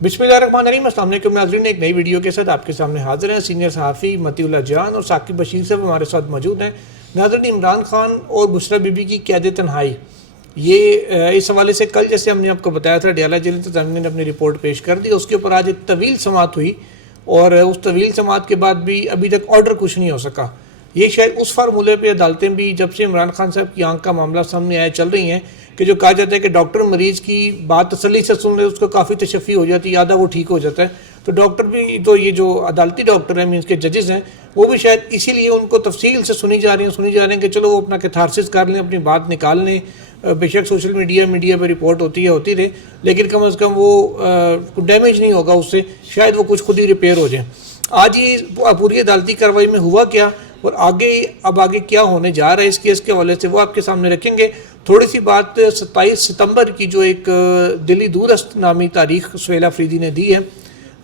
بسم اللہ الرحمن الرحیم، السلام علیکم ناظرین، ایک نئی ویڈیو کے ساتھ آپ کے سامنے حاضر ہیں. سینئر صحافی متی اللہ جان اور ثاقب بشیر صاحب ہمارے ساتھ موجود ہیں. ناظرین، عمران خان اور بشریٰ بی بی کی قید تنہائی، یہ اس حوالے سے کل جیسے ہم نے آپ کو بتایا تھا اڈیالہ جیل انتظامیہ نے اپنی رپورٹ پیش کر دی. اس کے اوپر آج ایک طویل سماعت ہوئی اور اس طویل سماعت کے بعد بھی ابھی تک آرڈر کچھ نہیں ہو سکا. یہ شاید اس فارمولے پہ عدالتیں بھی جب سے عمران خان صاحب کی آنکھ کا معاملہ سامنے آیا چل رہی ہیں کہ جو کہا جاتا ہے کہ ڈاکٹر مریض کی بات تسلی سے سن لے اس کو کافی تشفی ہو جاتی ہے، آدھا وہ ٹھیک ہو جاتا ہے. تو ڈاکٹر بھی تو یہ جو عدالتی ڈاکٹر ہیں مینس کے ججز ہیں وہ بھی شاید اسی لیے ان کو تفصیل سے سنی جا رہی ہیں کہ چلو وہ اپنا کیتھارسس کر لیں، اپنی بات نکال لیں. بے شک سوشل میڈیا پہ رپورٹ ہوتی رہے، لیکن کم از کم وہ ڈیمیج نہیں ہوگا اس سے، شاید وہ کچھ خود ہی ریپیئر ہو جائیں. آج یہ پوری عدالتی کارروائی میں ہوا کیا اور آگے کیا ہونے جا رہا ہے اس کیس کے حوالے سے وہ آپ کے سامنے رکھیں گے. تھوڑی سی بات 27 ستمبر کی جو ایک دلی دورست نامی تاریخ سہیل آفریدی نے دی ہے،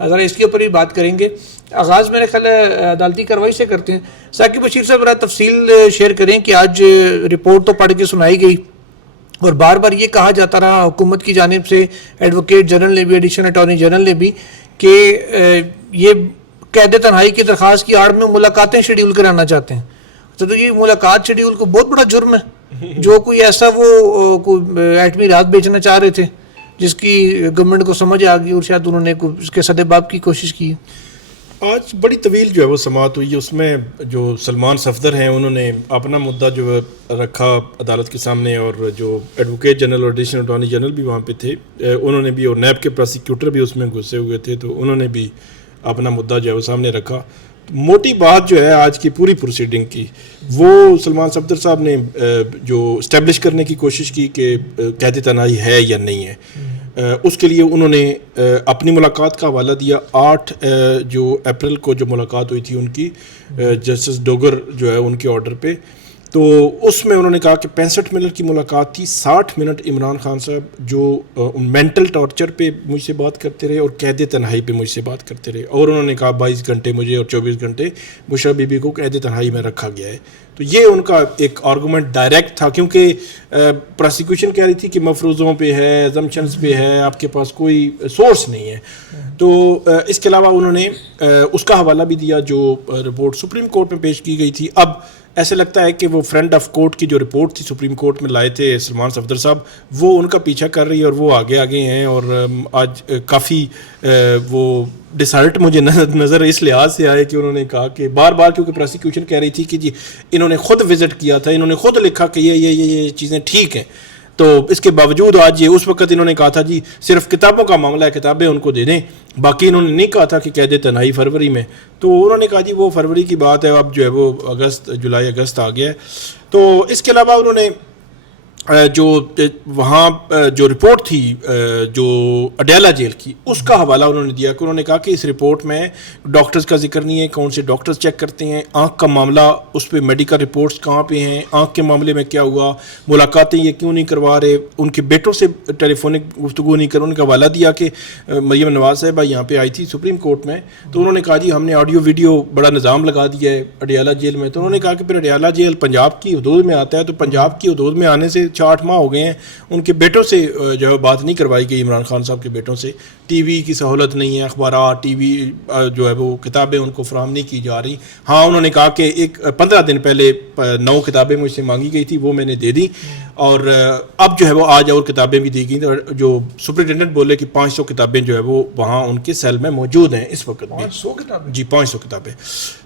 ذرا اس کے اوپر بھی بات کریں گے. آغاز میرے خیال ہے عدالتی کارروائی سے کرتے ہیں. ثاقب بشیر صاحب ذرا تفصیل شیئر کریں کہ آج رپورٹ تو پڑھ کے سنائی گئی اور بار بار یہ کہا جاتا رہا حکومت کی جانب سے، ایڈوکیٹ جنرل نے بھی، ایڈیشنل اٹارنی جنرل نے بھی، کہ یہ قید تنہائی کی درخواست کی آڑ میں ملاقاتیں شیڈیول کرانا چاہتے ہیں. تو یہ ملاقات شیڈیول کو بہت بڑا جرم ہے. جو کوئی ایسا وہ کوئی ایٹمی راز بیچنا چاہ رہے تھے جس کی گورنمنٹ کو سمجھ آ گئی اور شاید انہوں نے اس کے سدباب کی کوشش کی. آج بڑی طویل جو ہے وہ سماعت ہوئی ہے. اس میں جو سلمان صفدر ہیں انہوں نے اپنا مدعا جو رکھا عدالت کے سامنے، اور جو ایڈوکیٹ جنرل اور ایڈیشنل اٹارنی جنرل بھی وہاں پہ تھے انہوں نے بھی، اور نیب کے پروسیکیوٹر بھی اس میں گھسے ہوئے تھے، تو انہوں نے بھی اپنا مدعا جو ہے وہ سامنے رکھا. موٹی بات جو ہے آج کی پوری پروسیڈنگ کی، وہ سلمان صفدر صاحب نے جو اسٹیبلش کرنے کی کوشش کی کہ قید تنہائی ہے یا نہیں ہے. اس کے لیے انہوں نے اپنی ملاقات کا حوالہ دیا. 8 جو اپریل کو جو ملاقات ہوئی تھی ان کی جسٹس ڈوگر جو ہے ان کے آرڈر پہ، تو اس میں انہوں نے کہا کہ 65 منٹ کی ملاقات تھی. 60 منٹ عمران خان صاحب جو مینٹل ٹارچر پہ مجھ سے بات کرتے رہے اور قید تنہائی پہ مجھ سے بات کرتے رہے، اور انہوں نے کہا 22 گھنٹے مجھے اور 24 گھنٹے بشریٰ بی بی کو قید تنہائی میں رکھا گیا ہے. تو یہ ان کا ایک آرگومنٹ ڈائریکٹ تھا، کیونکہ پروسیکیوشن کہہ رہی تھی کہ مفروضوں پہ ہے، زمشنز پہ ہے، آپ کے پاس کوئی سورس نہیں ہے. تو اس کے علاوہ انہوں نے اس کا حوالہ بھی دیا جو رپورٹ سپریم کورٹ میں پیش کی گئی تھی. اب ایسے لگتا ہے کہ وہ فرینڈ آف کورٹ کی جو رپورٹ تھی سپریم کورٹ میں لائے تھے سلمان صفدر صاحب، وہ ان کا پیچھا کر رہی ہے اور وہ آگے ہیں. اور آج کافی وہ ڈسہرٹ مجھے نظر اس لحاظ سے آئے کہ انہوں نے کہا کہ بار بار، کیونکہ پروسیکیوشن کہہ رہی تھی کہ جی انہوں نے خود وزٹ کیا تھا، انہوں نے خود لکھا کہ یہ چیزیں ٹھیک ہیں، تو اس کے باوجود آج یہ اس وقت انہوں نے کہا تھا جی صرف کتابوں کا معاملہ ہے، کتابیں ان کو دے دیں، باقی انہوں نے نہیں کہا تھا کہ قید تنہائی فروری میں. تو انہوں نے کہا جی وہ فروری کی بات ہے، اب جو ہے وہ جولائی اگست آ گیا ہے. تو اس کے علاوہ انہوں نے جو وہاں جو رپورٹ تھی جو اڈیالہ جیل کی، اس کا حوالہ انہوں نے دیا کہ انہوں نے کہا کہ اس رپورٹ میں ڈاکٹرز کا ذکر نہیں ہے، کون سے ڈاکٹرز چیک کرتے ہیں، آنکھ کا معاملہ اس پہ میڈیکل رپورٹس کہاں پہ ہیں، آنکھ کے معاملے میں کیا ہوا، ملاقاتیں یہ کیوں نہیں کروا رہے، ان کے بیٹوں سے ٹیلی فونک گفتگو نہیں کر. ان کا حوالہ دیا کہ مریم نواز صاحبہ یہاں پہ آئی تھی سپریم کورٹ میں، تو انہوں نے کہا جی ہم نے آڈیو ویڈیو بڑا نظام لگا دیا ہے اڈیالہ جیل میں. تو انہوں نے کہا کہ پھر اڈیالہ جیل پنجاب کی حدود میں آتا ہے، تو پنجاب کی حدود میں آنے سے 8 ماہ ہو گئے ہیں، ان کے بیٹوں سے جو ہے بات نہیں کروائی گئی، عمران خان صاحب کے بیٹوں سے. ٹی وی کی سہولت نہیں ہے، اخبارات، ٹی وی جو ہے وہ کتابیں ان کو فراہم نہیں کی جا رہی. ہاں انہوں نے کہا کہ 15 دن پہلے 9 کتابیں مجھ سے مانگی گئی تھی، وہ میں نے دے دی، اور اب جو ہے وہ آج اور کتابیں بھی دی گئیں. جو سپرنٹینڈنٹ بولے کہ 500 کتابیں جو ہے وہ وہاں ان کے سیل میں موجود ہیں اس وقت بھی. 500 کتابیں؟ جی 500 کتابیں.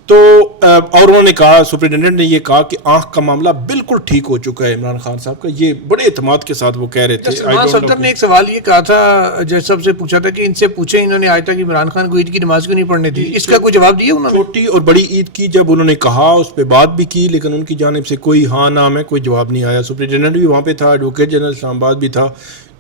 تو اور انہوں نے کہا، سپرنٹینڈنٹ نے یہ کہا کہ آنکھ کا معاملہ بالکل ٹھیک ہو چکا ہے عمران خان صاحب کا. یہ بڑے اعتماد کے ساتھ وہ کہہ رہے تھے. سلمان صفدر نے ایک سوال یہ کہا تھا، جج صاحب سے پوچھا تھا کہ ان سے پوچھیں انہوں نے آج تک عمران خان کو عید کی نماز کیوں نہیں پڑھنی تھی، اس کا کوئی جواب دیا انہوں نے؟ چھوٹی اور بڑی عید کی جب انہوں نے کہا اس پہ بات بھی کی، لیکن ان کی جانب سے کوئی ہاں نام ہے کوئی جواب نہیں آیا. سپرنٹینڈنٹ بھی وہاں پہ تھا، ایڈوکیٹ جنرل اسلام آباد بھی تھا،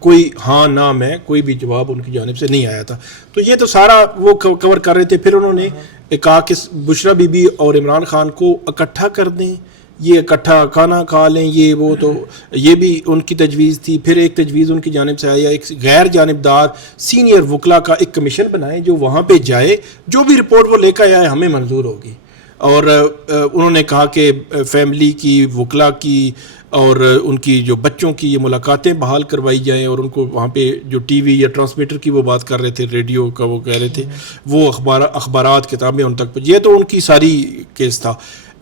کوئی ہاں نام ہے کوئی بھی جواب ان کی جانب سے نہیں آیا تھا. تو یہ تو سارا وہ کور کر رہے تھے. پھر انہوں نے کہا کہ بشریٰ بی بی اور عمران خان کو اکٹھا کر دیں، یہ اکٹھا کھانا کھا لیں، یہ وہ. تو یہ بھی ان کی تجویز تھی. پھر ایک تجویز ان کی جانب سے آیا، ایک غیر جانبدار سینئر وکلا کا ایک کمیشن بنائیں جو وہاں پہ جائے، جو بھی رپورٹ وہ لے کر آئے ہمیں منظور ہوگی. اور انہوں نے کہا کہ فیملی کی، وکلا کی اور ان کی جو بچوں کی یہ ملاقاتیں بحال کروائی جائیں، اور ان کو وہاں پہ جو ٹی وی یا ٹرانسمیٹر کی وہ بات کر رہے تھے، ریڈیو کا وہ کہہ رہے تھے، وہ اخبارات کتابیں ان تک، یہ تو ان کی ساری کیس تھا.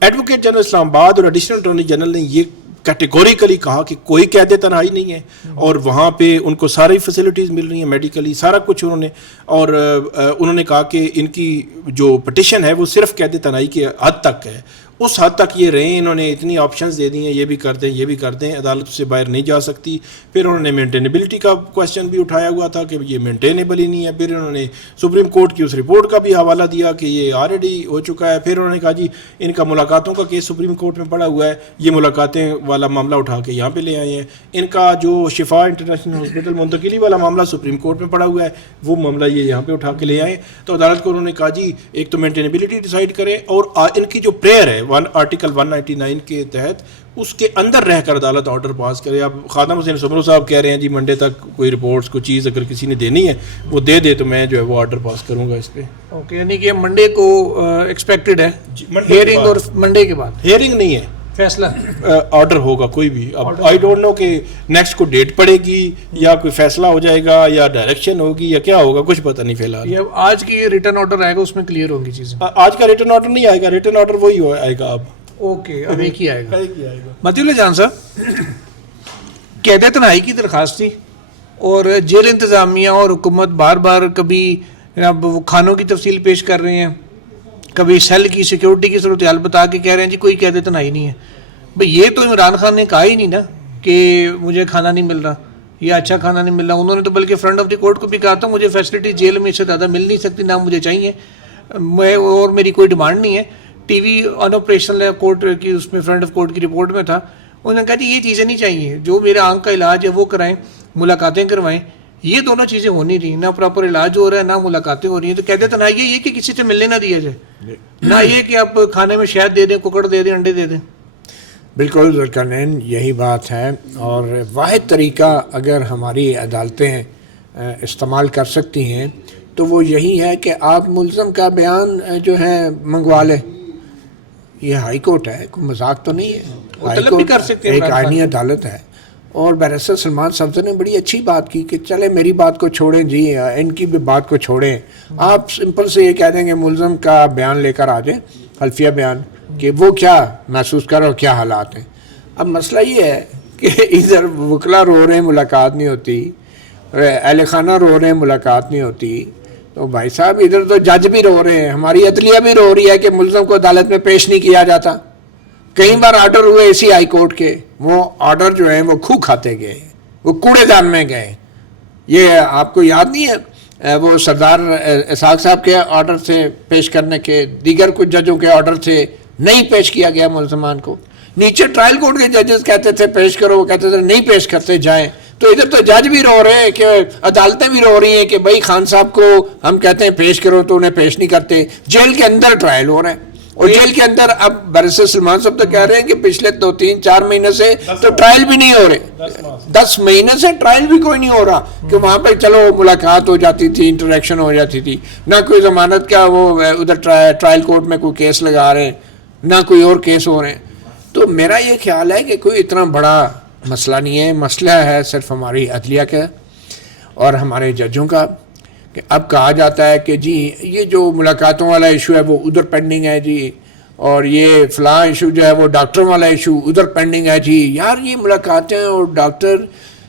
ایڈوکیٹ جنرل اسلام آباد اور ایڈیشنل اٹارنی جنرل نے یہ کیٹیگوریکلی کہا کہ کوئی قید تنہائی نہیں ہے، اور وہاں پہ ان کو ساری فیسلٹیز مل رہی ہیں، میڈیکلی سارا کچھ انہوں نے، اور انہوں نے کہا کہ ان کی جو پٹیشن ہے وہ صرف قید تنہائی کے حد تک ہے، اس حد تک یہ رہیں. انہوں نے اتنی آپشنز دے دی ہیں، یہ بھی کر دیں، یہ بھی کر دیں، عدالت سے باہر نہیں جا سکتی. پھر انہوں نے مینٹینیبلٹی کا کویسچن بھی اٹھایا ہوا تھا کہ یہ مینٹینیبل ہی نہیں ہے. پھر انہوں نے سپریم کورٹ کی اس رپورٹ کا بھی حوالہ دیا کہ یہ آلریڈی ہو چکا ہے. پھر انہوں نے کہا جی ان کا ملاقاتوں کا کیس سپریم کورٹ میں پڑا ہوا ہے، یہ ملاقاتیں والا معاملہ اٹھا کے یہاں پہ لے آئے ہیں. ان کا جو شفا انٹرنیشنل ہاسپٹل منتقلی والا معاملہ سپریم کورٹ میں پڑا ہوا ہے، وہ معاملہ یہ یہاں پہ اٹھا کے لے آئے. تو عدالت کو انہوں نے کہا جی ایک تو مینٹینیبلٹی ڈیسائیڈ کریں، اور ان کی جو پریئر ہے آرٹیکل 199 کے تحت اس کے اندر رہ کر عدالت آرڈر پاس کرے. اب خادم حسین سمرو صاحب کہہ رہے ہیں جی منڈے تک کوئی رپورٹس کوئی چیز اگر کسی نے دینی ہے وہ دے دے تو میں جو ہے وہ آرڈر پاس کروں گا اس پہ. اوکے، یعنی کہ منڈے کو ایکسپیکٹڈ ہے ہیئرنگ، اور منڈے کے بعد ہیئرنگ نہیں ہے، فیصلہ آرڈر ہوگا کوئی بھی. اب آئی ڈونٹ نو کہ نیکسٹ کو ڈیٹ پڑے گی یا کوئی فیصلہ ہو جائے گا یا ڈائریکشن ہوگی یا کیا ہوگا، کچھ پتہ نہیں فی الحال. یہ آج کی ریٹرن آرڈر آئے گا اس میں کلیئر ہوں گی چیزیں. آج کا ریٹرن آرڈر نہیں آئے گا، ریٹرن آرڈر وہی آئے گا اب. اوکے، اب ایک ہی آئے گا. متی اللہ جان صاحب، قید تنہائی کی درخواست تھی، اور جیل انتظامیہ اور حکومت بار بار کبھی اب وہ کھانوں کی تفصیل پیش کر رہے ہیں، کبھی سیل کی سیکیورٹی کی صورتحال بتا کے کہہ رہے ہیں جی کوئی قید تنہائی نہیں ہے. بھئی یہ تو عمران خان نے کہا ہی نہیں نا کہ مجھے کھانا نہیں مل رہا یا اچھا کھانا نہیں مل رہا. انہوں نے تو بلکہ فرنٹ آف دی کورٹ کو بھی کہا تھا مجھے فیسلٹی جیل میں اس سے زیادہ مل نہیں سکتی، نہ مجھے چاہیے، میں اور میری کوئی ڈیمانڈ نہیں ہے. ٹی وی ان آپریشنل کورٹ کی اس میں فرنٹ آف کورٹ کی رپورٹ میں تھا، انہوں نے کہا جی یہ چیزیں نہیں چاہیے، جو میرے آنکھ کا علاج ہے وہ کرائیں، ملاقاتیں کروائیں. یہ دونوں چیزیں ہو نہیں رہی، نہ پراپر علاج ہو رہا ہے نہ ملاقاتیں ہو رہی ہیں. تو قید تنہائی یہ کہ کسی سے ملنے نہ دیا جائے، نہ یہ کہ آپ کھانے میں شہد دے دیں، ککڑ دے دیں، انڈے دے دیں. بالکل ذوالقرنین، یہی بات ہے. اور واحد طریقہ اگر ہماری عدالتیں استعمال کر سکتی ہیں تو وہ یہی ہے کہ آپ ملزم کا بیان جو ہے منگوا لیں. یہ ہائی کورٹ ہے، کوئی مذاق تو نہیں ہے، ہائی کورٹ ایک آئینی عدالت ہے. اور بیرسٹر سلمان صفدر نے بڑی اچھی بات کی کہ چلے میری بات کو چھوڑیں جی، ان کی بھی بات کو چھوڑیں. آپ سمپل سے یہ کہہ دیں کہ ملزم کا بیان لے کر آ جائیں، حلفیہ بیان، کہ وہ کیا محسوس کر رہا اور کیا حالات ہیں. اب مسئلہ یہ ہے کہ ادھر وکلا رو رہے ہیں ملاقات نہیں ہوتی، اہل خانہ رو رہے ہیں ملاقات نہیں ہوتی، تو بھائی صاحب ادھر تو جج بھی رو رہے ہیں، ہماری عدلیہ بھی رو رہی ہے کہ ملزم کو عدالت میں پیش نہیں کیا جاتا. کئی بار آرڈر ہوئے اسی ہائی کورٹ کے، وہ آرڈر جو ہیں وہ کھو کھاتے گئے، وہ کوڑے دان میں گئے. یہ آپ کو یاد نہیں ہے وہ سردار اسحاق صاحب کے آرڈر سے پیش کرنے کے، دیگر کچھ ججوں کے آرڈر سے نہیں پیش کیا گیا ملزمان کو. نیچے ٹرائل کورٹ کے ججز کہتے تھے پیش کرو، وہ کہتے تھے نہیں پیش کرتے جائیں. تو ادھر تو جج بھی رو رہے ہیں کہ عدالتیں بھی رو رہی ہیں کہ بھائی خان صاحب کو ہم کہتے ہیں پیش کرو تو انہیں پیش نہیں کرتے. جیل کے اندر ٹرائل ہو رہے ہیں، اور جیل کے اندر اب بیرسٹر سلمان صاحب تو کہہ رہے ہیں کہ پچھلے 2-3-4 مہینے سے تو ٹرائل بھی نہیں ہو رہے، 10 مہینے سے ٹرائل بھی کوئی نہیں ہو رہا. کہ وہاں پہ چلو ملاقات ہو جاتی تھی، انٹریکشن ہو جاتی تھی، نہ کوئی ضمانت کا وہ ادھر ٹرائل کورٹ میں کوئی کیس لگا رہے ہیں، نہ کوئی اور کیس ہو رہے ہیں. تو میرا یہ خیال ہے کہ کوئی اتنا بڑا مسئلہ نہیں ہے. مسئلہ ہے صرف ہماری عدلیہ کا اور ہمارے ججوں کا. کہ اب کہا جاتا ہے کہ جی یہ جو ملاقاتوں والا ایشو ہے وہ ادھر پینڈنگ ہے جی، اور یہ فلاں ایشو جو ہے وہ ڈاکٹروں والا ایشو ادھر پینڈنگ ہے جی. یار یہ ملاقاتیں اور ڈاکٹر،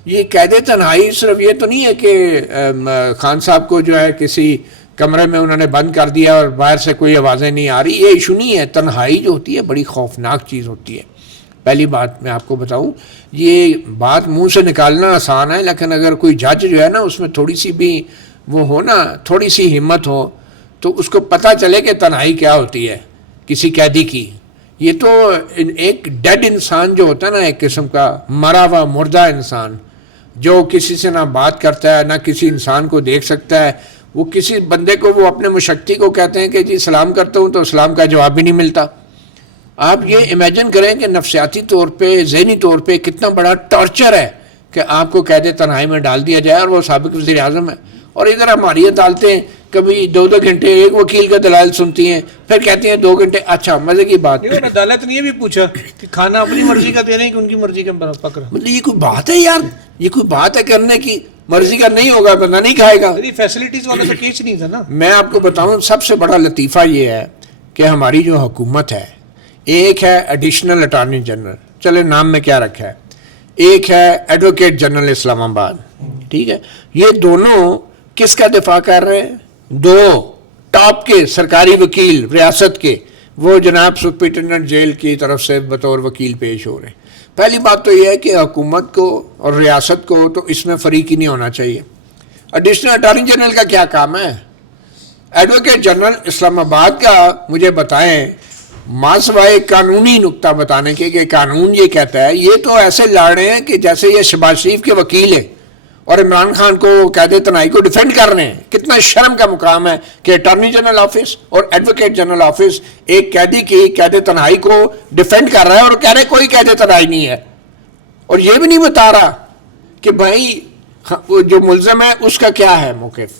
یہ قید تنہائی صرف یہ تو نہیں ہے کہ خان صاحب کو جو ہے کسی کمرے میں انہوں نے بند کر دیا اور باہر سے کوئی آوازیں نہیں آ رہی. یہ ایشو نہیں ہے. تنہائی جو ہوتی ہے بڑی خوفناک چیز ہوتی ہے. پہلی بات میں آپ کو بتاؤں، یہ بات منہ سے نکالنا آسان ہے، لیکن اگر کوئی جج جو ہے نا اس میں تھوڑی سی بھی وہ ہو نا، تھوڑی سی ہمت ہو، تو اس کو پتہ چلے کہ تنہائی کیا ہوتی ہے کسی قیدی کی. یہ تو ایک ڈیڈ انسان جو ہوتا ہے نا، ایک قسم کا مرا ہوا مردہ انسان جو کسی سے نہ بات کرتا ہے نہ کسی انسان کو دیکھ سکتا ہے. وہ کسی بندے کو، وہ اپنے مشقتی کو کہتے ہیں کہ جی سلام کرتا ہوں تو سلام کا جواب بھی نہیں ملتا. آپ یہ امیجن کریں کہ نفسیاتی طور پہ، ذہنی طور پہ کتنا بڑا ٹارچر ہے کہ آپ کو قید تنہائی میں ڈال دیا جائے، اور وہ سابق وزیر اعظم ہے. اور ادھر ہماری عدالتیں کبھی 2 گھنٹے ایک وکیل کا دلائل سنتی ہیں, پھر کہتی ہیں 2 گھنٹے. اچھا مزے کی بات, یہ عدالت نے یہ بھی پوچھا کہ کھانا اپنی مرضی کا دے رہے ہیں کہ ان کی مرضی کا پک رہا. مطلب یہ کوئی بات ہے یار, یہ کوئی بات ہے کرنے کی؟ مرضی کا نہیں ہوگا بندہ نہیں کھائے گا. فیسلٹیز والا تو کیس نہیں تھا نا. میں آپ کو بتاؤں سب سے بڑا لطیفہ یہ ہے کہ ہماری جو حکومت ہے, ایک ہے ایڈیشنل اٹارنی جنرل, چلے نام میں کیا رکھا ہے, ایک ہے ایڈوکیٹ جنرل اسلام آباد, ٹھیک ہے, یہ دونوں کس کا دفاع کر رہے ہیں؟ 2 ٹاپ کے سرکاری وکیل ریاست کے, وہ جناب سپرنٹینڈنٹ جیل کی طرف سے بطور وکیل پیش ہو رہے ہیں. پہلی بات تو یہ ہے کہ حکومت کو اور ریاست کو تو اس میں فریق ہی نہیں ہونا چاہیے. ایڈیشنل اٹارنی جنرل کا کیا کام ہے؟ ایڈوکیٹ جنرل اسلام آباد کا مجھے بتائیں, ماں سوائے قانونی نقطہ بتانے کے کہ قانون یہ کہتا ہے, یہ تو ایسے لڑ رہے ہیں کہ جیسے یہ شہباز شریف کے وکیل ہیں اور عمران خان کو قید تنہائی کو ڈیفینڈ کر رہے ہیں. کتنا شرم کا مقام ہے کہ اٹارنی جنرل آفس اور ایڈوکیٹ جنرل آفس ایک قیدی کی قید تنہائی کو ڈیفینڈ کر رہا ہے اور کہہ رہے کوئی قید تنہائی نہیں ہے, اور یہ بھی نہیں بتا رہا کہ بھائی جو ملزم ہے اس کا کیا ہے موقف,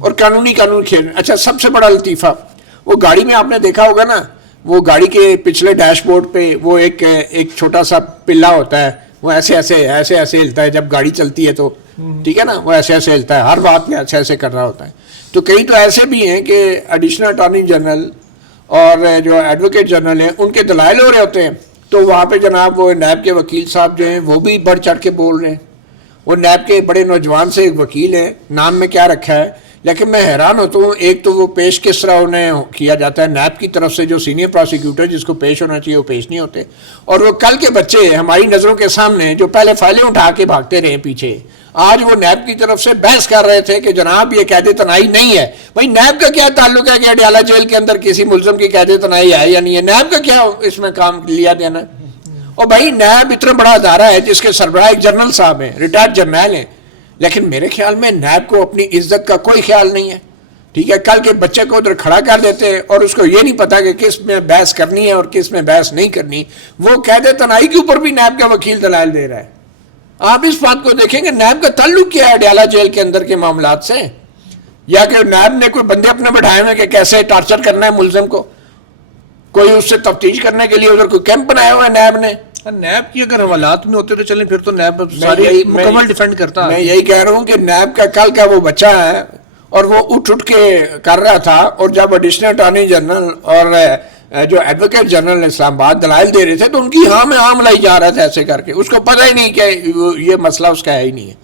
اور قانون کھیل. اچھا سب سے بڑا لطیفہ, وہ گاڑی میں آپ نے دیکھا ہوگا نا, وہ گاڑی کے پچھلے ڈیش بورڈ پہ وہ ایک چھوٹا سا پلا ہوتا ہے, وہ ایسے ہلتا ہے جب گاڑی چلتی ہے تو, ٹھیک ہے نا, وہ ایسے ہلتا ہے, ہر بات میں ایسے کر رہا ہوتا ہے. تو کئی تو ایسے بھی ہیں کہ ایڈیشنل اٹارنی جنرل اور جو ایڈوکیٹ جنرل ہیں ان کے دلائل ہو رہے ہوتے ہیں, تو وہاں پہ جناب وہ نیب کے وکیل صاحب جو ہیں وہ بھی بڑھ چڑھ کے بول رہے ہیں. وہ نیب کے بڑے نوجوان سے ایک وکیل ہیں, نام میں کیا رکھا ہے, لیکن میں حیران ہوتا ہوں. ایک تو وہ پیش کس طرح انہیں کیا جاتا ہے نیب کی طرف سے, جو سینئر پروسیکیوٹر جس کو پیش ہونا چاہیے وہ پیش نہیں ہوتے, اور وہ کل کے بچے ہماری نظروں کے سامنے جو پہلے فائلیں اٹھا کے بھاگتے رہے پیچھے, آج وہ نیب کی طرف سے بحث کر رہے تھے کہ جناب یہ قید تنہائی نہیں ہے. بھائی نیب کا کیا تعلق ہے کہ اڈیالہ جیل کے اندر کسی ملزم کی قید تنہائی ہے یا نہیں ہے؟ نیب کا کیا اس میں کام لیا دینا؟ اور بھائی نیب اتنا بڑا ادارہ ہے جس کے سربراہ ایک جنرل صاحب ہیں, ریٹائرڈ جرنیل ہیں, لیکن میرے خیال میں نیب کو اپنی عزت کا کوئی خیال نہیں ہے. ٹھیک ہے, کل کے بچے کو ادھر کھڑا کر دیتے ہیں اور اس کو یہ نہیں پتا کہ کس میں بحث کرنی ہے اور کس میں بحث نہیں کرنی. وہ قید تنہائی کے اوپر بھی نیب کا وکیل دلائل دے رہا ہے. آپ اس بات کو دیکھیں کہ نیب کا تعلق کیا ہے اڈیالہ جیل کے اندر کے معاملات سے, یا کہ نیب نے کوئی بندے اپنے بٹھائے ہوئے کہ کیسے ٹارچر کرنا ہے ملزم کو, کوئی اس سے تفتیش کرنے کے لیے ادھر کوئی کیمپ بنایا ہوا ہے نیب نے. نیب کی اگر حوالات میں ہوتے تو چلیں پھر تو نیب ساری مکمل ڈیفینڈ کرتا. میں یہی کہہ رہا ہوں کہ نیب کا کل کا وہ بچہ ہے اور وہ اٹھ کے کر رہا تھا, اور جب ایڈیشنل اٹارنی جنرل اور جو ایڈوکیٹ جنرل اسلام آباد دلائل دے رہے تھے تو ان کی ہاں میں ہاں ملائی جا رہا تھا ایسے کر کے, اس کو پتہ ہی نہیں کہ یہ مسئلہ اس کا ہے ہی نہیں ہے.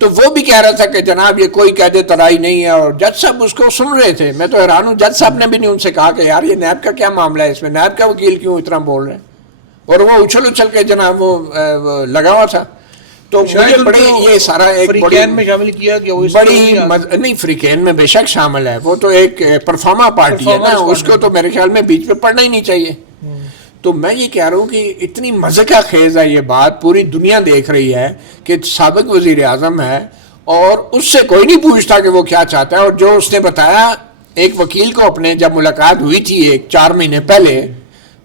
تو وہ بھی کہہ رہا تھا کہ جناب یہ کوئی قید تنہائی نہیں ہے, اور جج صاحب اس کو سن رہے تھے. میں تو حیران ہوں, جج صاحب نے بھی نہیں ان سے کہا کہ یار یہ نیب کا کیا معاملہ ہے, اس میں نیب کا وکیل کیوں اتنا بول رہے ہیں, اور وہ اچھل کے جناب وہ لگا ہوا تھا. تو مجھے بڑی یہ سارا ایک فریقین میں شامل کیا کہ بڑی نہیں, فریقین میں بے شک شامل ہے, وہ تو ایک پرفارما پارٹی ہے نا, اس کو تو میرے خیال میں بیچ پہ پڑھنا ہی نہیں چاہیے. تو میں یہ کہہ رہا ہوں کہ اتنی مذہقہ خیز ہے یہ بات, پوری دنیا دیکھ رہی ہے کہ سابق وزیر اعظم ہے اور اس سے کوئی نہیں پوچھتا کہ وہ کیا چاہتا ہے. اور جو اس نے بتایا ایک وکیل کو اپنے, جب ملاقات ہوئی تھی 4 مہینے پہلے,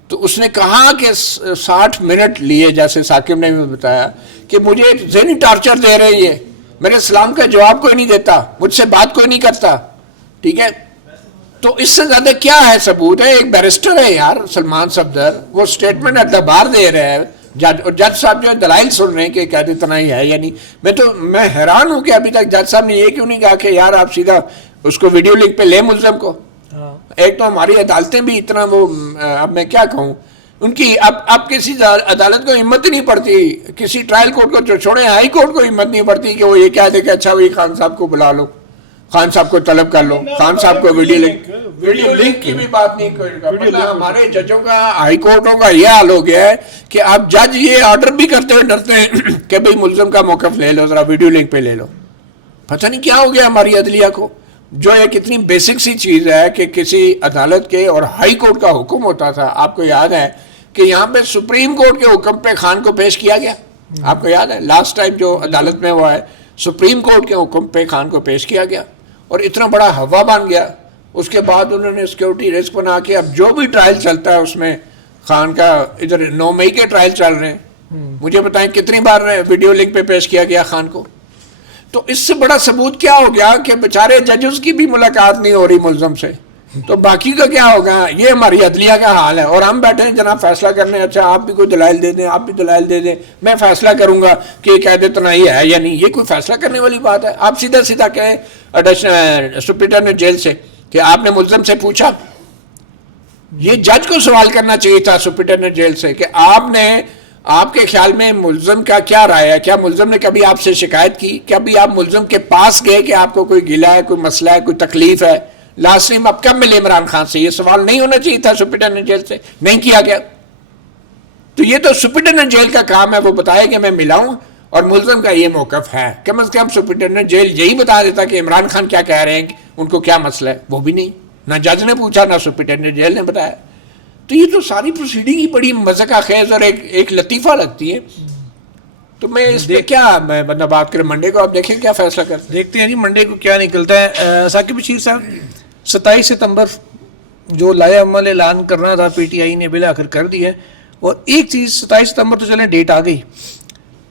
تو اس نے کہا کہ 60 منٹ لیے, جیسے ثاقب نے بھی بتایا کہ مجھے ذہنی ٹارچر دے رہے ہیں, میرے سلام کا جواب کوئی نہیں دیتا, مجھ سے بات کوئی نہیں کرتا. ٹھیک ہے, تو اس سے زیادہ کیا ہے ثبوت ہے؟ ایک بیرسٹر ہے یار سلمان صفدر, وہ سٹیٹمنٹ ایٹ دا بار دے رہے ہیں, جج صاحب جو دلائل سن رہے ہیں کہ قید تنہائی ہے یا نہیں. میں حیران ہوں کہ ابھی تک جج صاحب نے یہ کیوں نہیں کہا کہ یار آپ سیدھا اس کو ویڈیو لنک پہ لیں ملزم کو. ایک تو ہماری عدالتیں بھی اتنا وہ, اب میں کیا کہوں, ان کی اب کسی عدالت کو ہمت نہیں پڑتی, کسی ٹرائل کورٹ کو چھوڑیں, ہائی کورٹ کو ہمت نہیں پڑتی کہ وہ یہ کہہ دے کہ اچھا وہی خان صاحب کو بلا لو, خان صاحب کو طلب کر لو, خان صاحب کو ویڈیو لنک کی بھی بات نہیں کوئی. ہمارے ججوں کا, ہائی کورٹوں کا یہ حال ہو گیا ہے کہ اب جج یہ آرڈر بھی کرتے ہوئے ڈرتے ہیں کہ بھئی ملزم کا موقف لے لو, ذرا ویڈیو لنک پہ لے لو. پتہ نہیں کیا ہو گیا ہماری عدلیہ کو, جو ایک اتنی بیسک سی چیز ہے کہ کسی عدالت کے اور ہائی کورٹ کا حکم ہوتا تھا. آپ کو یاد ہے کہ یہاں پہ سپریم کورٹ کے حکم پہ خان کو پیش کیا گیا, آپ کو یاد ہے لاسٹ ٹائم جو عدالت میں ہوا ہے, سپریم کورٹ کے حکم پہ خان کو پیش کیا گیا, اور اتنا بڑا ہوا بن گیا. اس کے بعد انہوں نے سیکورٹی رسک بنا کے اب جو بھی ٹرائل چلتا ہے اس میں خان کا, ادھر 9 مئی کے ٹرائل چل رہے ہیں, مجھے بتائیں کتنی بار ویڈیو لنک پہ پیش کیا گیا خان کو. تو اس سے بڑا ثبوت کیا ہو گیا کہ بیچارے ججز کی بھی ملاقات نہیں ہو رہی ملزم سے، تو باقی کا کیا ہوگا؟ یہ ہماری عدلیہ کا حال ہے، اور ہم بیٹھے ہیں جناب فیصلہ کرنے، اچھا آپ بھی کوئی دلائل دے دیں، آپ بھی دلائل دے دیں، میں فیصلہ کروں گا کہ قید تنہائی ہے یا نہیں۔ یہ کوئی فیصلہ کرنے والی بات ہے؟ آپ سیدھا سیدھا کہیں سپرنٹینڈنٹ جیل سے کہ آپ نے ملزم سے پوچھا، یہ جج کو سوال کرنا چاہیے تھا سپرنٹینڈنٹ جیل سے کہ آپ کے خیال میں ملزم کا کیا رائے ہے؟ کیا ملزم نے کبھی آپ سے شکایت کی؟ کیا بھی آپ ملزم کے پاس گئے کہ آپ کو کوئی گلہ ہے، کوئی مسئلہ ہے، کوئی تکلیف ہے؟ لاسٹ ٹائم آپ کب ملے عمران خان سے؟ یہ سوال نہیں ہونا چاہیے تھا سپرنٹینڈنٹ جیل سے، نہیں کیا گیا۔ تو یہ تو سپرنٹینڈنٹ جیل کا کام ہے، وہ بتائے کہ میں ملا ہوں اور ملزم کا یہ موقف ہے۔ کم از کم سپرنٹینڈنٹ جیل یہی بتا دیتا کہ عمران خان کیا کہہ رہے ہیں، ان کو کیا مسئلہ ہے، وہ بھی نہیں، نہ جج نے پوچھا نہ سپرنٹینڈنٹ جیل نے بتایا۔ تو یہ تو ساری پروسیڈنگ ہی بڑی مذاق خیز اور ایک لطیفہ لگتی ہے۔ تو میں اس پہ کیا میں بندہ بات کریں، منڈے کو آپ دیکھیں کیا فیصلہ کرتے ہیں۔ دیکھتے ہیں جی منڈے کو کیا نکلتا ہے۔ ثاقب بشیر صاحب، 27 ستمبر جو لائے عمل اعلان کرنا تھا پی ٹی آئی نے بالآخر کر دیا ہے، اور ایک چیز 27 ستمبر تو چلیں ڈیٹ آ گئی،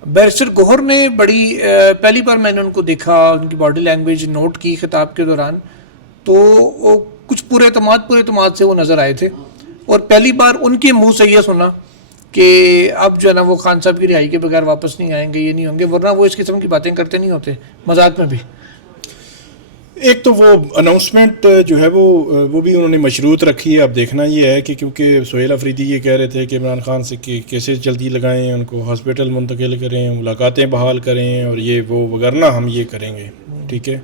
بیرسٹر گوہر نے بڑی پہلی بار میں نے ان کو دیکھا، ان کی باڈی لینگویج نوٹ کی خطاب کے دوران، تو وہ کچھ پورے اعتماد سے وہ نظر آئے تھے، اور پہلی بار ان کے منہ سے یہ سنا کہ اب جو ہے نا وہ خان صاحب کی رہائی کے بغیر واپس نہیں آئیں گے، یہ نہیں ہوں گے، ورنہ وہ اس قسم کی باتیں کرتے نہیں ہوتے مذاق میں بھی۔ ایک تو وہ اناؤنسمنٹ جو ہے وہ بھی انہوں نے مشروط رکھی ہے۔ اب دیکھنا یہ ہے کہ کیونکہ سہیل افریدی یہ کہہ رہے تھے کہ عمران خان سے کیسز جلدی لگائیں، ان کو ہاسپٹل منتقل کریں، ملاقاتیں بحال کریں، اور یہ وہ وغیرہ ہم یہ کریں گے، ٹھیک ہے۔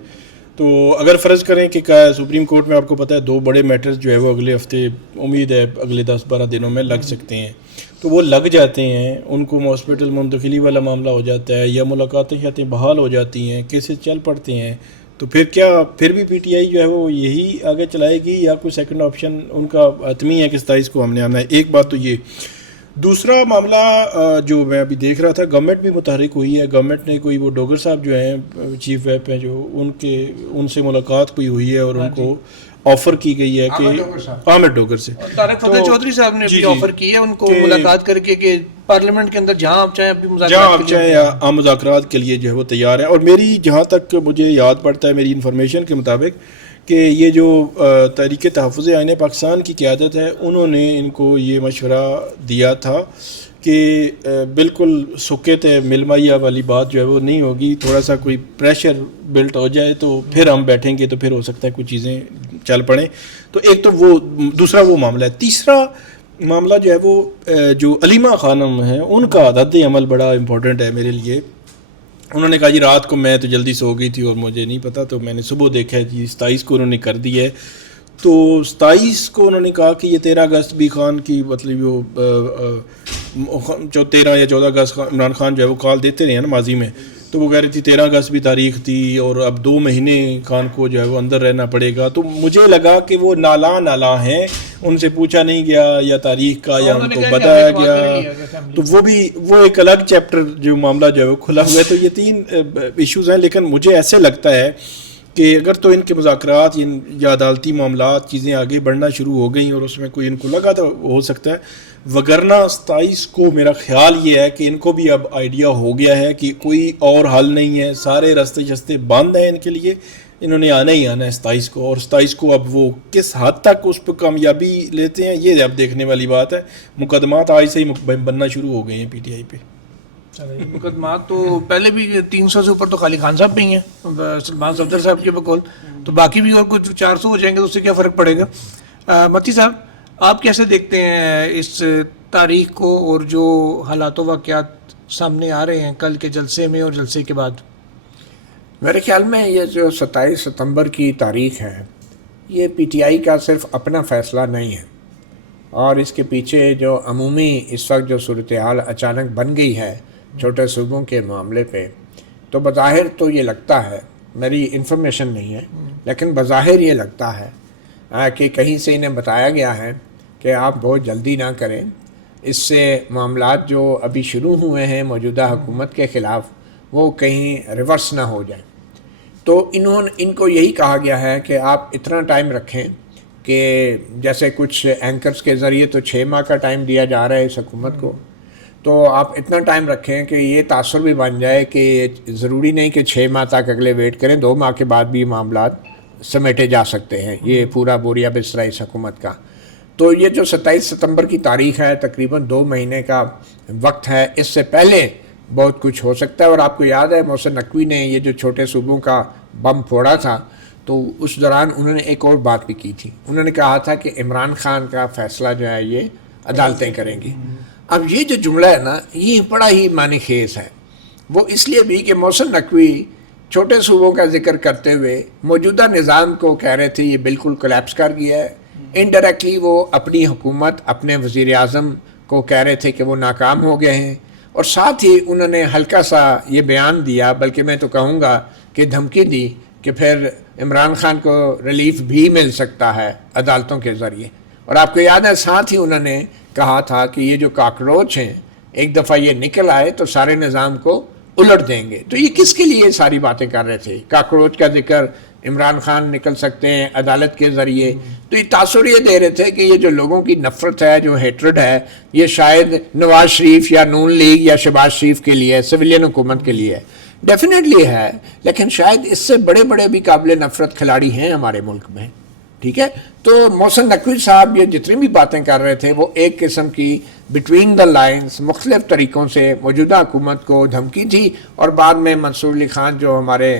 تو اگر فرض کریں کہ سپریم کورٹ میں آپ کو پتہ ہے 2 بڑے میٹرز جو ہے وہ اگلے ہفتے امید ہے اگلے 10-12 دنوں میں لگ سکتے ہیں، تو وہ لگ جاتے ہیں، ان کو ہاسپٹل منتقلی والا معاملہ ہو جاتا ہے، یا ملاقاتیں بحال ہو جاتی ہیں، کیسز چل پڑتے ہیں، تو پھر بھی پی ٹی آئی جو ہے وہ یہی آگے چلائے گی، یا کوئی سیکنڈ آپشن ان کا حتمی ہے کہ 27 کو ہم نے آنا ہے؟ ایک بات تو یہ۔ دوسرا معاملہ جو میں ابھی دیکھ رہا تھا، گورنمنٹ بھی متحرک ہوئی ہے، گورنمنٹ نے کوئی وہ ڈوگر صاحب جو ہیں چیف ویپ ہیں جو ان سے ملاقات کوئی ہوئی ہے، اور ان کو آفر کی گئی ہے کہ احمد ڈوگر سے طارق فتح چودھری صاحب نے بھی آفر کی ہے ان کو ملاقات کر کے کہ پارلیمنٹ کے اندر جہاں آپ چاہیں یا عام مذاکرات کے لیے جو ہے وہ تیار ہے۔ اور میری جہاں تک مجھے یاد پڑتا ہے میری انفارمیشن کے مطابق کہ یہ جو تحریک تحفظ آئین پاکستان کی قیادت ہے، انہوں نے ان کو یہ مشورہ دیا تھا کہ بالکل سکے تے مل مائیہ والی بات جو ہے وہ نہیں ہوگی، تھوڑا سا کوئی پریشر بلٹ ہو جائے تو پھر ہم بیٹھیں گے، تو پھر ہو سکتا ہے کچھ چیزیں چل پڑیں۔ تو ایک تو وہ دوسرا وہ معاملہ ہے۔ تیسرا معاملہ جو ہے وہ جو علیمہ خانم ہیں ان کا رد عمل بڑا امپورٹنٹ ہے میرے لیے۔ انہوں نے کہا جی رات کو میں تو جلدی سو گئی تھی اور مجھے نہیں پتا، تو میں نے صبح دیکھا ہے جی 27 کو انہوں نے کر دی ہے۔ تو 27 کو انہوں نے کہا کہ یہ 13 اگست بھی خان کی مطلب وہ 13 یا 14 اگست عمران خان جو ہے وہ کال دیتے رہے ہیں نا ماضی میں، تو وہ کہہ رہی تھی 13 اگست بھی تاریخ تھی اور اب 2 مہینے خان کو جو ہے وہ اندر رہنا پڑے گا۔ تو مجھے لگا کہ وہ نالاں ہیں، ان سے پوچھا نہیں گیا یا تاریخ کا یا ان کو بتایا گیا، تو وہ ایک الگ چیپٹر جو معاملہ جو ہے وہ کھلا ہوا ہے۔ تو یہ 3 ایشوز ہیں، لیکن مجھے ایسے لگتا ہے کہ اگر تو ان کے مذاکرات یا عدالتی معاملات چیزیں آگے بڑھنا شروع ہو گئیں اور اس میں کوئی ان کو لگا تو ہو سکتا ہے، وگرنہ 27 کو میرا خیال یہ ہے کہ ان کو بھی اب آئیڈیا ہو گیا ہے کہ کوئی اور حل نہیں ہے، سارے راستے بند ہیں ان کے لیے، انہوں نے آنا ہی آنا ہے 27 کو۔ اور 27 کو اب وہ کس حد تک اس پہ کامیابی لیتے ہیں یہ اب دیکھنے والی بات ہے۔ مقدمات آج سے ہی بننا شروع ہو گئے ہیں پی ٹی آئی پہ۔ مقدمات تو پہلے بھی 300 سے اوپر تو خالی خان صاحب پہ ہی ہیں، سلمان صفدر صاحب کے بقول، تو باقی بھی اور کچھ 400 ہو جائیں گے تو اس سے کیا فرق پڑے گا؟ متی صاحب آپ کیسے دیکھتے ہیں اس تاریخ کو اور جو حالات و واقعات سامنے آ رہے ہیں کل کے جلسے میں اور جلسے کے بعد؟ میرے خیال میں یہ جو 27 ستمبر کی تاریخ ہے یہ پی ٹی آئی کا صرف اپنا فیصلہ نہیں ہے، اور اس کے پیچھے جو عمومی اس وقت جو صورتحال اچانک بن گئی ہے چھوٹے صوبوں کے معاملے پہ، تو بظاہر تو یہ لگتا ہے، میری انفارمیشن نہیں ہے لیکن بظاہر یہ لگتا ہے کہ کہیں سے انہیں بتایا گیا ہے کہ آپ بہت جلدی نہ کریں، اس سے معاملات جو ابھی شروع ہوئے ہیں موجودہ حکومت کے خلاف وہ کہیں ریورس نہ ہو جائیں۔ تو ان کو یہی کہا گیا ہے کہ آپ اتنا ٹائم رکھیں کہ جیسے کچھ اینکرز کے ذریعے تو 6 ماہ کا ٹائم دیا جا رہا ہے اس حکومت کو، تو آپ اتنا ٹائم رکھیں کہ یہ تاثر بھی بن جائے کہ ضروری نہیں کہ 6 ماہ تک اگلے ویٹ کریں، 2 ماہ کے بعد بھی معاملات سمیٹے جا سکتے ہیں، یہ پورا بوریا بستر اس حکومت کا۔ تو یہ جو 27 ستمبر کی تاریخ ہے، تقریباً 2 مہینے کا وقت ہے، اس سے پہلے بہت کچھ ہو سکتا ہے۔ اور آپ کو یاد ہے محسن نقوی نے یہ جو چھوٹے صوبوں کا بم پھوڑا تھا، تو اس دوران انہوں نے ایک اور بات بھی کی تھی، انہوں نے کہا تھا کہ عمران خان کا فیصلہ جو ہے یہ عدالتیں کریں گی۔ اب یہ جو جملہ ہے نا، یہ بڑا ہی معنی خیز ہے، وہ اس لیے بھی کہ محسن نقوی چھوٹے صوبوں کا ذکر کرتے ہوئے موجودہ نظام کو کہہ رہے تھے یہ بالکل کولیپس کر گیا ہے، انڈائریکٹلی وہ اپنی حکومت، اپنے وزیر اعظم کو کہہ رہے تھے کہ وہ ناکام ہو گئے ہیں، اور ساتھ ہی انہوں نے ہلکا سا یہ بیان دیا، بلکہ میں تو کہوں گا کہ دھمکی دی کہ پھر عمران خان کو ریلیف بھی مل سکتا ہے عدالتوں کے ذریعے۔ اور آپ کو یاد ہے ساتھ ہی انہوں نے کہا تھا کہ یہ جو کاکروچ ہیں ایک دفعہ یہ نکل آئے تو سارے نظام کو الٹ دیں گے۔ تو یہ کس کے لیے ساری باتیں کر رہے تھے؟ کاکروچ کا ذکر عمران خان نکل سکتے ہیں عدالت کے ذریعے، تو یہ تاثر یہ دے رہے تھے کہ یہ جو لوگوں کی نفرت ہے، جو ہیٹرڈ ہے، یہ شاید نواز شریف یا نون لیگ یا شہباز شریف کے لیے، سویلین حکومت کے لیے ڈیفینیٹلی ہے، لیکن شاید اس سے بڑے بڑے بھی قابل نفرت کھلاڑی ہیں ہمارے ملک میں، ٹھیک ہے؟ تو محسن نقوی صاحب یہ جتنی بھی باتیں کر رہے تھے وہ ایک قسم کی بٹوین دا لائنز مختلف طریقوں سے موجودہ حکومت کو دھمکی تھی، اور بعد میں منصور علی خان جو ہمارے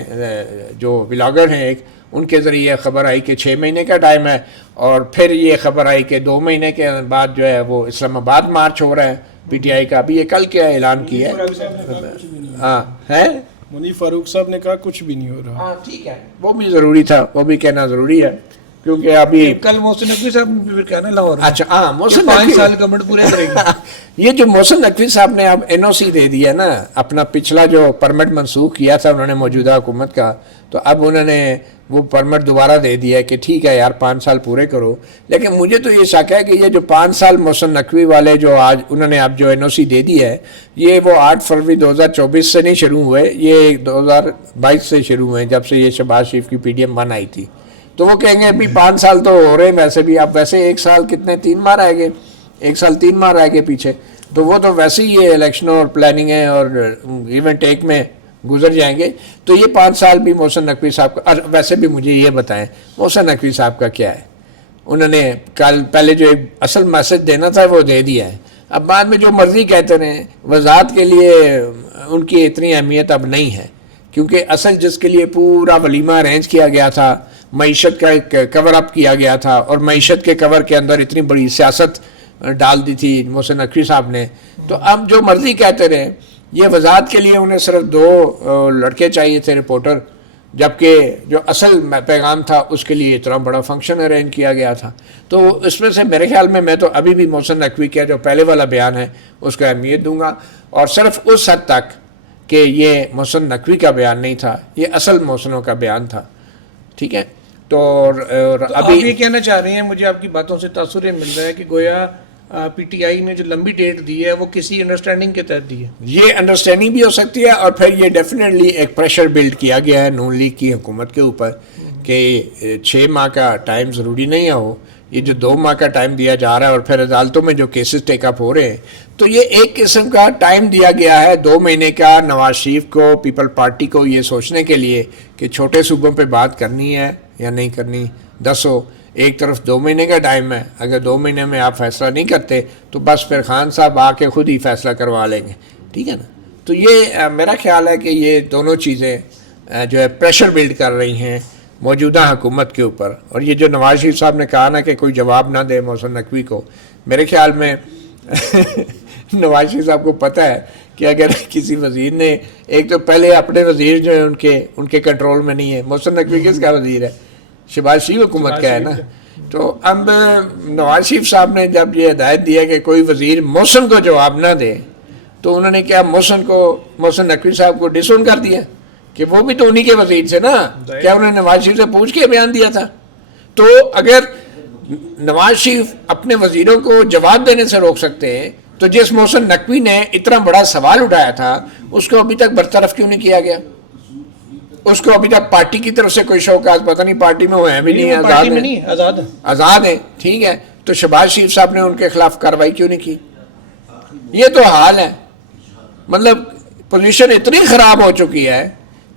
جو ولاگر ہیں ایک، ان کے ذریعے خبر آئی کہ 6 مہینے کا ٹائم ہے، اور پھر یہ خبر آئی کہ 2 مہینے کے بعد جو ہے وہ اسلام آباد مارچ ہو رہا ہے پی ٹی آئی کا۔ ابھی یہ کل کیا اعلان کیا ہے؟ ہاں ہے منیف فاروق صاحب نے کہا کچھ بھی نہیں ہو رہا۔ ہاں ٹھیک ہے، وہ بھی ضروری تھا، وہ بھی کہنا ضروری ہے، کیونکہ ابھی کل محسن نقوی صاحب نے پھر کہنا لاہور، اچھا ہاں محسن 5 سال گورنمنٹ پورے کرے گی۔ یہ جو محسن نقوی صاحب نے اب این او سی دے دیا نا، اپنا پچھلا جو پرمٹ منسوخ کیا تھا انہوں نے موجودہ حکومت کا، تو اب انہوں نے وہ پرمٹ دوبارہ دے دیا کہ ٹھیک ہے یار 5 سال پورے کرو۔ لیکن مجھے تو یہ شک ہے کہ یہ جو 5 سال محسن نقوی والے جو آج انہوں نے اب جو این او سی دے دی ہے، یہ وہ 8 فروری 2024 سے نہیں شروع ہوئے، یہ 2022 سے شروع ہوئے، جب سے یہ شہباز شریف کی پی ڈی ایم 1 آئی تھی۔ تو وہ کہیں گے ابھی 5 سال تو ہو رہے ہیں ویسے بھی، اب ویسے 1 سال کتنے 3 ماہ رہ گئے، 1 سال 3 ماہ رہ گئے پیچھے، تو وہ تو ویسے ہی یہ الیکشنوں اور پلاننگ اور ایون ٹیک میں گزر جائیں گے۔ تو یہ 5 سال بھی محسن نقوی صاحب کا، اور ویسے بھی مجھے یہ بتائیں محسن نقوی صاحب کا کیا ہے؟ انہوں نے کل پہلے جو ایک اصل میسج دینا تھا وہ دے دیا ہے، اب بعد میں جو مرضی کہتے رہیں، وضاحت کے لیے ان کی اتنی اہمیت اب نہیں ہے، کیونکہ اصل جس کے لیے پورا ولیمہ ارینج کیا گیا تھا، معیشت کا ایک کور اپ کیا گیا تھا، اور معیشت کے کور کے اندر اتنی بڑی سیاست ڈال دی تھی محسن نقوی صاحب نے، تو اب جو مرضی کہتے رہے، یہ وضاحت کے لیے انہیں صرف 2 لڑکے چاہیے تھے رپورٹر، جبکہ جو اصل پیغام تھا اس کے لیے اتنا بڑا فنکشن ارینج کیا گیا تھا۔ تو اس میں سے میرے خیال میں تو ابھی بھی محسن نقوی کا جو پہلے والا بیان ہے اس کو اہمیت دوں گا، اور صرف اس حد تک کہ یہ محسن نقوی کا بیان نہیں تھا، یہ اصل محسنوں کا بیان تھا، ٹھیک ہے؟ تو آپ یہ کہنا چاہ رہے ہیں، مجھے آپ کی باتوں سے تاثر یہ مل رہا ہے کہ گویا پی ٹی آئی نے جو لمبی ڈیٹ دی ہے وہ کسی انڈرسٹینڈنگ کے تحت دی ہے۔ یہ انڈرسٹینڈنگ بھی ہو سکتی ہے، اور پھر یہ ڈیفینیٹلی ایک پریشر بلڈ کیا گیا ہے نون لیگ کی حکومت کے اوپر کہ 6 ماہ کا ٹائم ضروری نہیں ہو، یہ جو 2 ماہ کا ٹائم دیا جا رہا ہے، اور پھر عدالتوں میں جو کیسز ٹیک اپ ہو رہے ہیں، تو یہ ایک قسم کا ٹائم دیا گیا ہے 2 مہینے کا نواز شریف کو، پیپل پارٹی کو، یہ سوچنے کے لیے کہ چھوٹے صوبوں پہ بات کرنی ہے یا نہیں کرنی۔ 10 ایک طرف 2 مہینے کا ٹائم ہے، اگر 2 مہینے میں آپ فیصلہ نہیں کرتے تو بس پھر خان صاحب آ کے خود ہی فیصلہ کروا لیں گے، ٹھیک ہے نا؟ تو یہ میرا خیال ہے کہ یہ دونوں چیزیں جو ہے پریشر بلڈ کر رہی ہیں موجودہ حکومت کے اوپر، اور یہ جو نواز شریف صاحب نے کہا نا کہ کوئی جواب نہ دے محسن نقوی کو، میرے خیال میں نواز شریف صاحب کو پتہ ہے کہ اگر کسی وزیر نے، ایک تو پہلے اپنے وزیر جو ہیں ان کے کنٹرول میں نہیں ہے، محسن نقوی کس کا وزیر ہے؟ شہباز شریف حکومت کا ہے نا۔ تو اب نواز شریف صاحب نے جب یہ ہدایت دیا کہ کوئی وزیر محسن کو جواب نہ دے، تو انہوں نے کیا محسن نقوی صاحب کو ڈس اون کر دیا کہ وہ بھی تو انہی کے وزیر سے نا، کیا انہوں نے نواز شریف سے پوچھ کے بیان دیا تھا؟ تو اگر نواز شریف اپنے وزیروں کو جواب دینے سے روک سکتے ہیں تو جس محسن نقوی نے اتنا بڑا سوال اٹھایا تھا اس کو ابھی تک برطرف کیوں نہیں کیا گیا؟ اس کو ابھی تک پارٹی کی طرف سے کوئی شوکات، پتہ نہیں پارٹی میں وہ ہیں بھی نہیں، آزاد ہیں، ٹھیک ہے؟ تو شہباز شریف صاحب نے ان کے خلاف کارروائی کیوں نہیں کی؟ یہ تو حال ہے. مطلب پوزیشن اتنی خراب ہو چکی ہے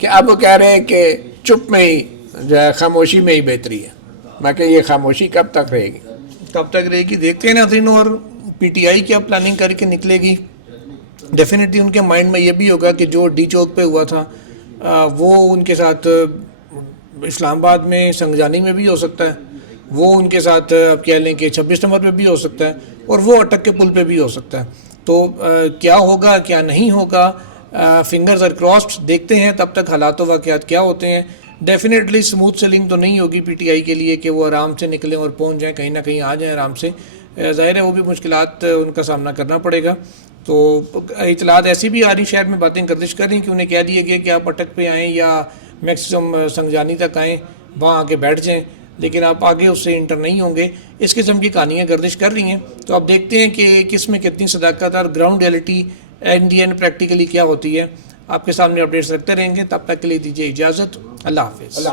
کہ اب وہ کہہ رہے ہیں کہ چپ میں ہی جو ہے خاموشی میں ہی بہتری ہے. میں کہ یہ خاموشی کب تک رہے گی؟ کب تک رہے گی دیکھتے ہیں ناظرین. اور پی ٹی آئی کیا پلاننگ کر کے نکلے گی. ڈیفینیٹلی ان کے مائنڈ میں یہ بھی ہوگا کہ جو ڈی چوک پہ ہوا تھا وہ ان کے ساتھ اسلام آباد میں سنگجانی میں بھی ہو سکتا ہے, وہ ان کے ساتھ آپ کہہ لیں کہ 26 نمبر پہ بھی ہو سکتا ہے, اور وہ اٹک کے پل پہ بھی ہو سکتا ہے. تو کیا ہوگا کیا نہیں ہوگا, فنگرز آر کراسڈ. دیکھتے ہیں تب تک حالات و واقعات کیا ہوتے ہیں. ڈیفینیٹلی اسموتھ سیلنگ تو نہیں ہوگی پی ٹی آئی کے لیے کہ وہ آرام سے نکلیں اور پہنچ جائیں, کہیں نہ کہیں آ جائیں آرام سے. ظاہر ہے وہ بھی مشکلات ان کا سامنا کرنا پڑے گا. تو اطلاعات ایسی بھی آ رہی, شہر میں باتیں گردش کر رہی ہیں کہ انہیں کہہ دیا گیا کہ آپ اٹک پہ آئیں یا میکسیمم سنگجانی تک آئیں, وہاں آ کے بیٹھ جائیں, لیکن آپ آگے اس سے انٹر نہیں ہوں گے. اس قسم کی کہانیاں گردش کر رہی ہیں. تو آپ دیکھتے ہیں کہ کس میں کتنی صداقت اور گراؤنڈ ریئلٹی انڈین پریکٹیکلی کیا ہوتی ہے. آپ کے سامنے اپڈیٹس رکھتے رہیں گے. تب تک کے لیے دیجیے اجازت. اللہ حافظ.